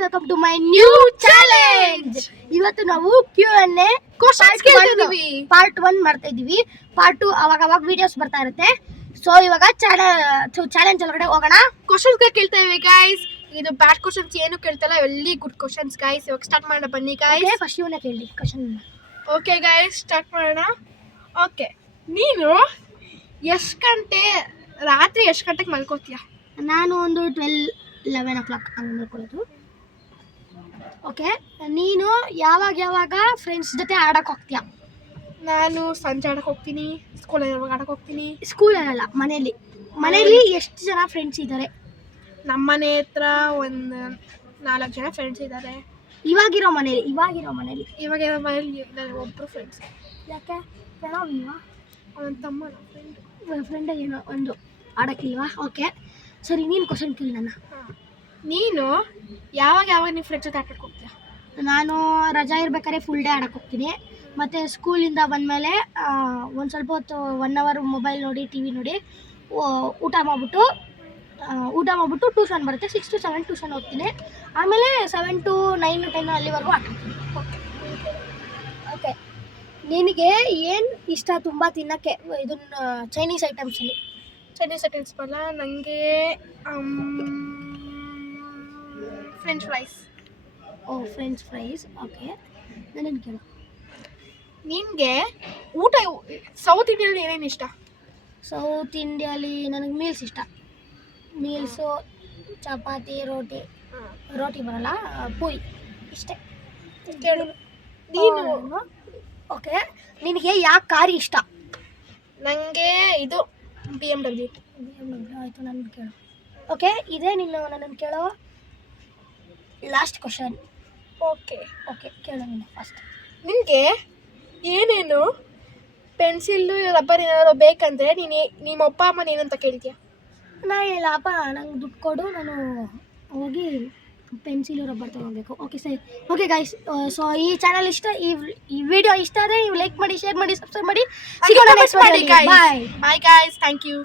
Welcome to my new challenge. ಇವತ್ತು ನಾವು Q&A questions ಕೇಳ್ತಿದೀವಿ. Part 1 ಮಾಡ್ತಾ ಇದೀವಿ. ಪಾರ್ಟ್ 2 ಅವಾಗ ವಿಡಿಯೋಸ್ ಬರ್ತಾ ಇರುತ್ತೆ. ಸೊ ಇವಾಗ ಚಾಲೆಂಜ್ ಒಳಗಡೆ ಹೋಗೋಣ. ಕ್ವಶನ್ಸ್ ಕೇಳ್ತಾ ಇದೀವಿ ಗೈಸ್. ಇದು ಬ್ಯಾಡ್ ಕ್ವಶನ್ಸ್ ಏನು ಕೇಳ್ತಲ್ಲ, ಎಲ್ಲಿ ಗುಡ್ ಕ್ವಶನ್ಸ್ ಗೈಸ್. ಇವಾಗ ಸ್ಟಾರ್ಟ್ ಮಾಡೋಣ ಬನ್ನಿ ಗೈಸ್. ಫಸ್ಟ್ ಇವನೇ ಕೇಳಿ ಕ್ವಶನ್. ಓಕೆ ಗೈಸ್, ಸ್ಟಾರ್ಟ್ ಮಾಡೋಣ. ಓಕೆ, ನೀನು ರಾತ್ರಿ ಎಷ್ಟು ಗಂಟೆಗೆ ಮಲ್ಕೋತೀಯ? ನಾನು ಒಂದು 11 o'clock ಹಂಗೆ ಮಲ್ಕೊಳ್ಳೋದು. ಓಕೆ, ನೀನು ಯಾವಾಗ ಫ್ರೆಂಡ್ಸ್ ಜೊತೆ ಆಡಕ್ಕೆ ಹೋಗ್ತೀಯಾ? ನಾನು ಸಂಜೆ ಆಡಕ್ಕೆ ಹೋಗ್ತೀನಿ, ಸ್ಕೂಲಲ್ಲಿ ಆಡಕ್ಕೆ ಹೋಗ್ತೀನಿ. ಸ್ಕೂಲಲ್ಲ, ಮನೇಲಿ ಎಷ್ಟು ಜನ ಫ್ರೆಂಡ್ಸ್ ಇದ್ದಾರೆ? ನಮ್ಮ ಮನೆ ಹತ್ರ ಒಂದು 4 ಜನ ಫ್ರೆಂಡ್ಸ್ ಇದ್ದಾರೆ. ಇವಾಗಿರೋ ಮನೇಲಿ ಇವಾಗ ಮನೇಲಿ ನನಗೆ ಒಬ್ಬರು ಫ್ರೆಂಡ್ಸ್. ಯಾಕೆ ಪ್ರಣವಿಲ್ವಾ? ಅವನ ತಮ್ಮ ಫ್ರೆಂಡ್ ಏನೋ ಒಂದು ಆಡೋಕ್ಕಿಲ್ವಾ? ಓಕೆ ಸರಿ, ನೀನು ಕ್ವಶನ್ ಕೇಳಿ ನನ್ನ. ನೀನು ಯಾವಾಗ ನಿಮ್ಮ ಫ್ರೆಂಡ್ಸ್ ಜೊತೆ ಆಟಕ್ಕೆ ಹೋಗ್ತೀಯ? ನಾನು ರಜಾ ಇರ್ಬೇಕಾದ್ರೆ ಫುಲ್ ಡೇ ಆಡಕ್ಕೆ ಹೋಗ್ತೀನಿ. ಮತ್ತು ಸ್ಕೂಲಿಂದ ಬಂದಮೇಲೆ ಒಂದು ಸ್ವಲ್ಪ ಹೊತ್ತು 1 hour ಮೊಬೈಲ್ ನೋಡಿ, ಟಿ ವಿ ನೋಡಿ, ಊಟ ಮಾಡಿಬಿಟ್ಟು ಟ್ಯೂಷನ್ ಬರುತ್ತೆ. 6 to 7 ಟ್ಯೂಷನ್ ಹೋಗ್ತೀನಿ. ಆಮೇಲೆ 7 to 9 10 ಅಲ್ಲಿವರೆಗೂ ಆಟ ಆಡ್ತೀನಿ. ಓಕೆ, ನಿನಗೆ ಏನು ಇಷ್ಟ ತುಂಬ ತಿನ್ನೋಕ್ಕೆ? ಇದನ್ನು ಚೈನೀಸ್ ಐಟಮ್ಸಲ್ಲಿ. ಚೈನೀಸ್ ಐಟಮ್ಸ್ ಬರಲ್ಲ ನನಗೆ. French fries. French fries. Okay, ನನ್ನನ್ನು ಕೇಳು. ನಿನಗೆ ಊಟ ಸೌತ್ ಇಂಡಿಯಲ್ಲಿ ಏನೇನು ಇಷ್ಟ? ಸೌತ್ ಇಂಡಿಯಾಲಿ ನನಗೆ ಮೀಲ್ಸ್ ಇಷ್ಟ. ಮೀಲ್ಸು ಚಪಾತಿ, ರೋಟಿ ಬರಲ್ಲ, ಪೂರಿ ಇಷ್ಟೇ. ಕೇಳು ನೀನು. ಓಕೆ, ನಿನಗೆ ಯಾವ ಕಾರ್ ಇಷ್ಟ? ನನಗೆ ಇದು BMW. ಆಯಿತು, ನನ್ನ ಕೇಳು. ಓಕೆ, ಇದೇ ನನ್ನನ್ನು ಕೇಳೋ ಲಾಸ್ಟ್ ಕ್ವಶನ್. ಓಕೆ ಕೇಳು ನೀನು ಫಸ್ಟ್. ನಿನಗೆ ಏನೇನು ಪೆನ್ಸಿಲ್ಲು, ರಬ್ಬರ್ ಏನಾದ್ರು ಬೇಕಂದರೆ ನಿಮ್ಮ ಅಪ್ಪ ಅಮ್ಮನ ಏನಂತ ಕೇಳ್ತೀಯ? ನಾನು ಇಲ್ಲ, ಅಪ್ಪ ನಂಗೆ ದುಡ್ಡು ಕೊಡು, ನಾನು ಹೋಗಿ ಪೆನ್ಸಿಲು ರಬ್ಬರ್ ತೊಗೊಬೇಕು. ಓಕೆ ಸರಿ. ಓಕೆ ಗೈಸ್, ಸೊ ಈ ಚಾನಲ್ ಈ ವಿಡಿಯೋ ಇಷ್ಟ ಆದರೆ ನೀವು ಲೈಕ್ ಮಾಡಿ, ಶೇರ್ ಮಾಡಿ, ಸಬ್ಸ್ಕ್ರೈಬ್ ಮಾಡಿ. ಸಿಗೋಣ ನೆಕ್ಸ್ಟ್ ವಿಡಿಯೋಲಿ. Bye guys, thank you.